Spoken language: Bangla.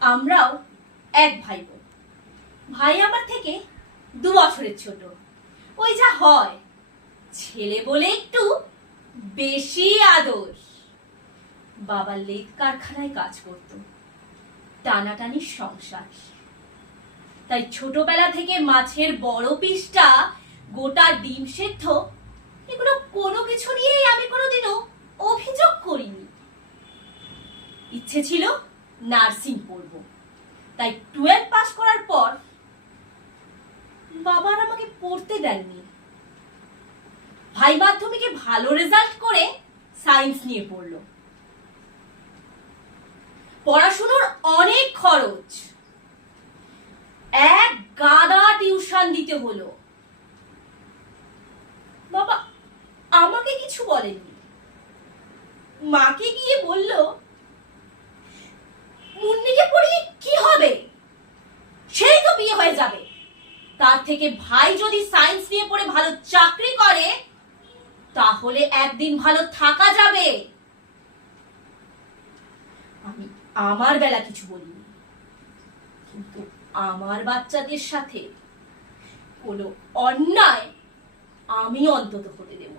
আমরাও এক ভাই বোন। ভাই আমার থেকে 2 বছরের ছোট। ওই যা হয়, ছেলে বলে একটু বেশি আদর্শ। বাবা লেদ কারখানায় কাজ করত, টানাটানির সংসার। তাই ছোটবেলা থেকে মাছের বড় পিসটা, গোটা ডিম সেদ্ধ, এগুলো কোনো কিছু নিয়েই আমি কোনোদিনও অভিযোগ করিনি। ইচ্ছে ছিল নার্সিং পড়ব, তাই 12 পাস করার পর বাবার আমাকে পড়তে দেননি। ভাই মাধ্যমিকে ভালো রেজাল্ট করে সায়েন্স নিয়ে পড়লো। পড়াশোনার অনেক খরচ, এক গাদা টিউশন দিতে হলো। বাবা আমাকে কিছু বলেননি, মাকে গিয়ে বলল, মুন্নিকে পড়িয়ে কি হবে, সেই তো বিয়ে হয়ে যাবে। তার থেকে ভাই যদি সায়েন্স নিয়ে পড়ে ভালো চাকরি করে, তাহলে একদিন ভালো থাকা যাবে। আমি আমার বেলা কিছু বলিনি, কিন্তু আমার বাচ্চাদের সাথে কোনো অন্যায় আমি অন্তত হতে দেব